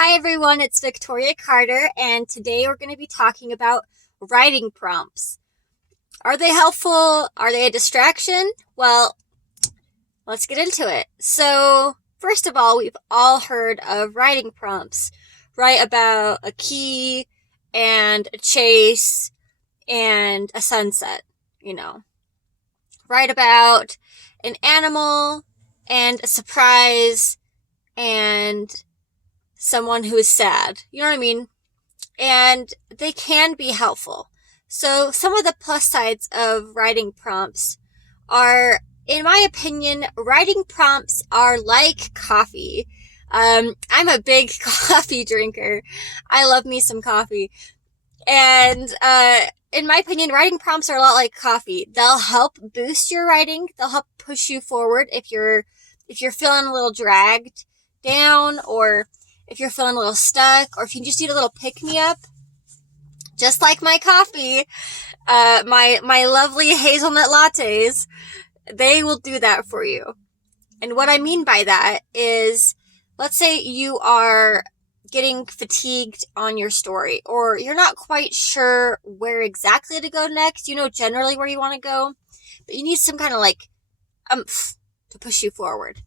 Hi everyone, it's Victoria Carter, and today we're going to be talking about writing prompts. Are they helpful? Are they a distraction? Well, let's get into it. So, first of all, we've all heard of writing prompts. Write about a key and a chase and a sunset, you know. Write about an animal and a surprise and someone who is sad. You know what I mean? And they can be helpful. So some of the plus sides of writing prompts are, in my opinion, writing prompts are like coffee. I'm a big coffee drinker. I love me some coffee. And, in my opinion, writing prompts are a lot like coffee. They'll help boost your writing. They'll help push you forward if you're feeling a little dragged down, or if you're feeling a little stuck, or if you just need a little pick-me-up. Just like my coffee, my lovely hazelnut lattes, they will do that for you. And what I mean by that is, let's say you are getting fatigued on your story, or you're not quite sure where exactly to go next. You know generally where you want to go, but you need some kind of like umph to push you forward.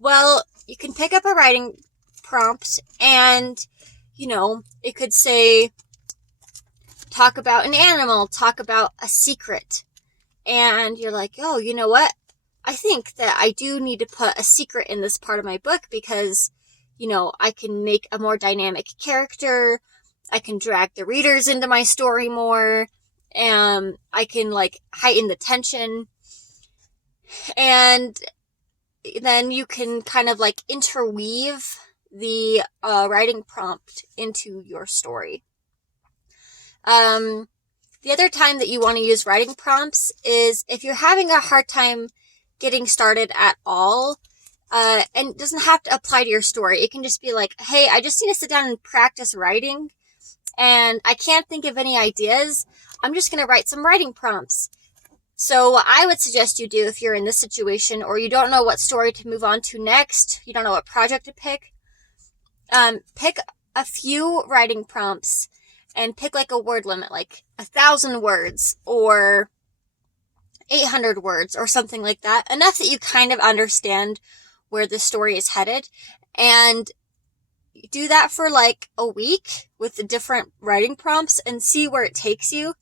Well, you can pick up a writing prompt and, it could say, talk about an animal, talk about a secret. And you're like, oh, you know what? I think that I do need to put a secret in this part of my book because, I can make a more dynamic character. I can drag the readers into my story more. And I can heighten the tension. And then you can kind of interweave the writing prompt into your story. The other time that you want to use writing prompts is if you're having a hard time getting started at all, and it doesn't have to apply to your story. It can just be like, hey, I just need to sit down and practice writing, and I can't think of any ideas. I'm just going to write some writing prompts. So what I would suggest you do if you're in this situation, or you don't know what story to move on to next, you don't know what project to pick a few writing prompts and pick a word limit, 1,000 words or 800 words or something like that. Enough that you kind of understand where the story is headed, and do that for a week with the different writing prompts and see where it takes you.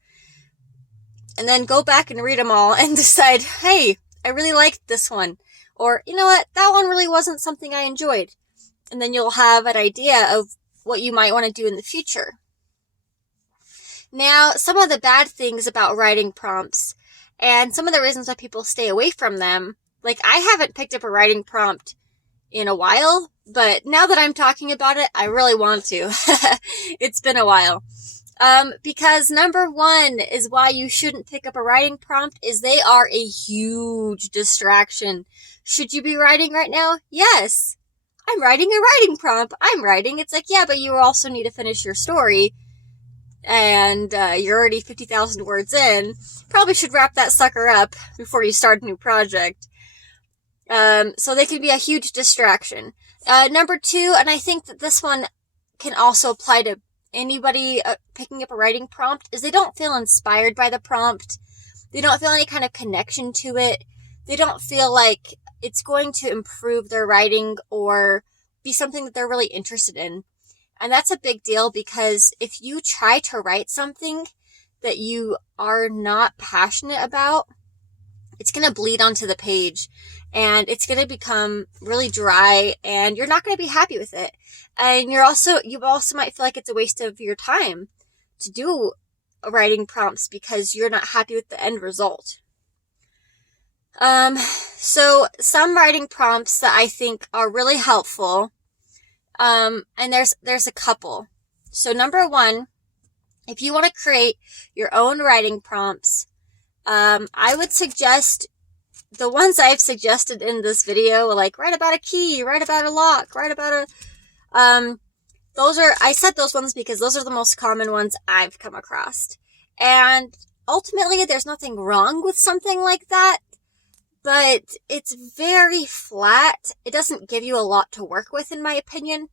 And then go back and read them all and decide, hey, I really liked this one. Or, you know what, that one really wasn't something I enjoyed. And then you'll have an idea of what you might want to do in the future. Now, some of the bad things about writing prompts, and some of the reasons why people stay away from them, I haven't picked up a writing prompt in a while, but now that I'm talking about it, I really want to. It's been a while. Because number one is why you shouldn't pick up a writing prompt is they are a huge distraction. Should you be writing right now? Yes. I'm writing a writing prompt. I'm writing. It's yeah, but you also need to finish your story. And you're already 50,000 words in. Probably should wrap that sucker up before you start a new project. So they can be a huge distraction. Number two, and I think that this one can also apply to anybody picking up a writing prompt, is they don't feel inspired by the prompt. They don't feel any kind of connection to it. They don't feel like it's going to improve their writing or be something that they're really interested in. And that's a big deal, because if you try to write something that you are not passionate about, it's going to bleed onto the page and it's going to become really dry and you're not going to be happy with it. And you also might feel like it's a waste of your time to do writing prompts because you're not happy with the end result. So some writing prompts that I think are really helpful, and there's a couple. So number one, if you want to create your own writing prompts, I would suggest the ones I've suggested in this video, write about a key, write about a lock, write about I said those ones because those are the most common ones I've come across. And ultimately, there's nothing wrong with something like that, but it's very flat. It doesn't give you a lot to work with, in my opinion.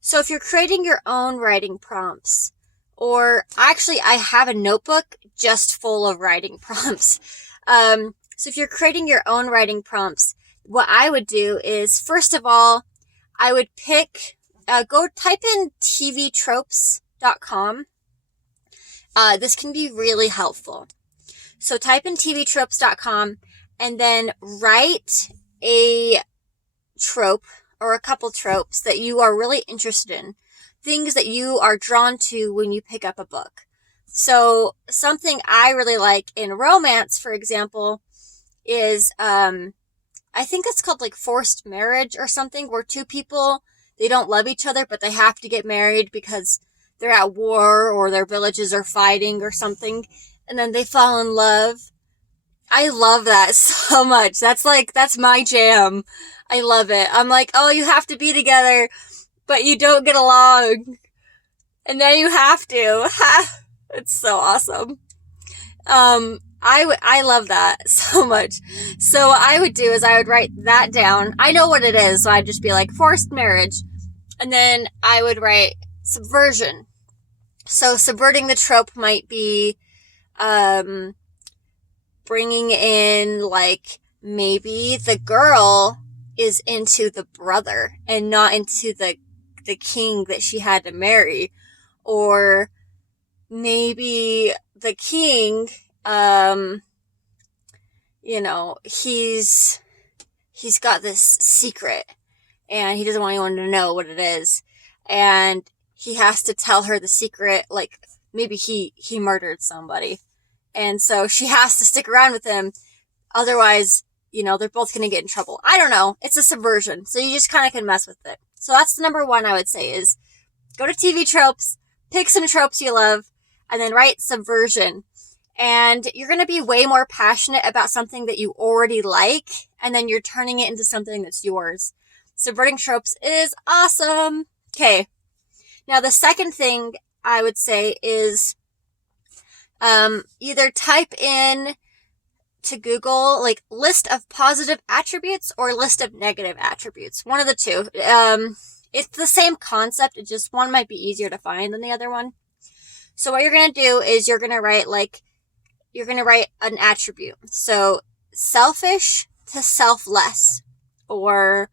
So if you're creating your own writing prompts, or actually I have a notebook just full of writing prompts. So if you're creating your own writing prompts, what I would do is, first of all, I would go type in tvtropes.com. This can be really helpful. So type in tvtropes.com and then write a trope or a couple tropes that you are really interested in. Things that you are drawn to when you pick up a book. So something I really like in romance, for example, is, I think it's called like forced marriage or something, where two people, they don't love each other, but they have to get married because they're at war or their villages are fighting or something. And then they fall in love. I love that so much. That's my jam. I love it. I'm like, oh, you have to be together, but you don't get along. And then you have to. It's so awesome. I love that so much. So what I would do is I would write that down. I know what it is, so I'd just be like forced marriage. And then I would write subversion. So subverting the trope might be, bringing in, like, maybe the girl is into the brother and not into the king that she had to marry. Or maybe the king, he's got this secret and he doesn't want anyone to know what it is. And he has to tell her the secret, like maybe he murdered somebody. And so she has to stick around with him. Otherwise, they're both going to get in trouble. I don't know. It's a subversion. So you just kind of can mess with it. So that's the number one I would say is go to TV tropes, pick some tropes you love, and then write subversion. And you're going to be way more passionate about something that you already like, and then you're turning it into something that's yours. Subverting tropes is awesome. Okay. Now the second thing I would say is, either type in to Google, like, list of positive attributes or list of negative attributes. One of the two. It's the same concept. It just, one might be easier to find than the other one. So what you're going to do is you're going to write an attribute. So selfish to selfless, or,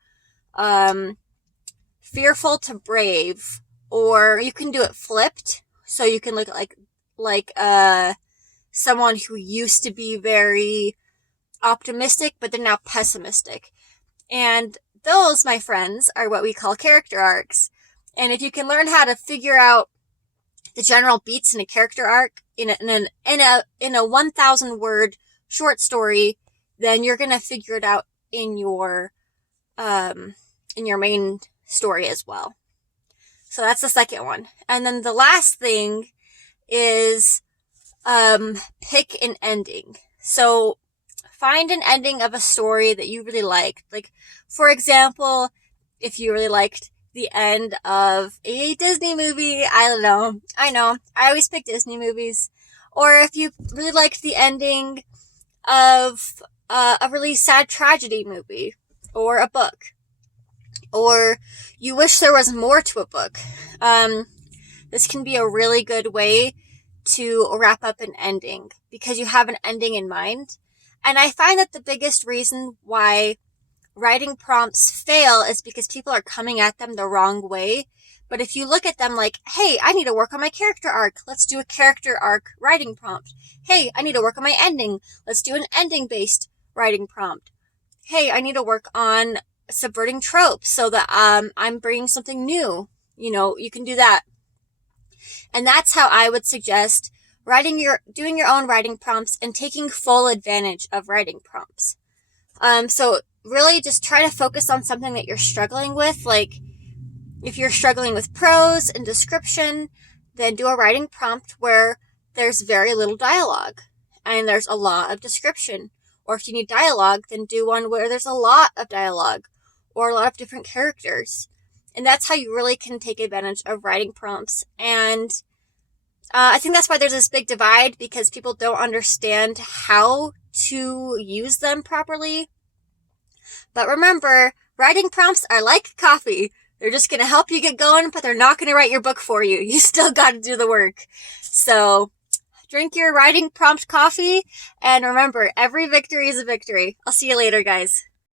fearful to brave, or you can do it flipped. So you can look like someone who used to be very optimistic, but they're now pessimistic. And those, my friends, are what we call character arcs. And if you can learn how to figure out the general beats in a character arc in a 1,000 word short story, then you're gonna figure it out in your main story as well. So that's the second one. And then the last thing is, pick an ending. So find an ending of a story that you really liked. Like, for example, if you really liked the end of a Disney movie, I know, I always pick Disney movies. Or if you really liked the ending of a really sad tragedy movie, or a book, or you wish there was more to a book. This can be a really good way to wrap up an ending, because you have an ending in mind. And I find that the biggest reason why writing prompts fail is because people are coming at them the wrong way. But if you look at them like, hey, I need to work on my character arc. Let's do a character arc writing prompt. Hey, I need to work on my ending. Let's do an ending based writing prompt. Hey, I need to work on subverting tropes so that, I'm bringing something new. You can do that. And that's how I would suggest doing your own writing prompts and taking full advantage of writing prompts. So really just try to focus on something that you're struggling with. Like, if you're struggling with prose and description, then do a writing prompt where there's very little dialogue and there's a lot of description. Or if you need dialogue, then do one where there's a lot of dialogue or a lot of different characters. And that's how you really can take advantage of writing prompts. And I think that's why there's this big divide, because people don't understand how to use them properly. But remember, writing prompts are like coffee. They're just going to help you get going, but they're not going to write your book for you. You still got to do the work. So drink your writing prompt coffee, and remember, every victory is a victory. I'll see you later, guys.